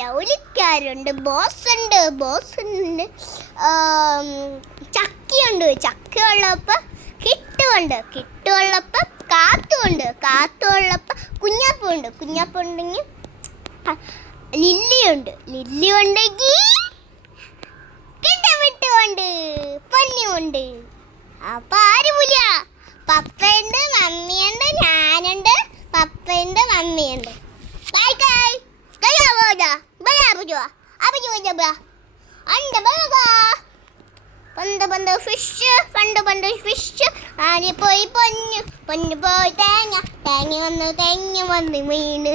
ജൗലിക്കാരുണ്ട്, ബോസുണ്ട്, ചക്കയുണ്ട്, ചക്കയുള്ളപ്പോൾ കിട്ടുള്ളപ്പോൾ കാത്തുള്ളപ്പോൾ കുഞ്ഞാപ്പുണ്ടെങ്കിൽ lily ഉണ്ടെങ്കിൽ കിട്ടവിട്ടുണ്ട്, പൊന്നുമുണ്ട്. അപ്പൊ ആരുമില്ല. പപ്പയുണ്ട്, മമ്മിയുണ്ട്, ഞാനുണ്ട്, പപ്പയുണ്ട്, മമ്മിയുണ്ട്. പണ്ട് ഫിഷ് ആനെ പോയി പൊന്നു പോയി തേങ്ങ വന്ന് വീണ്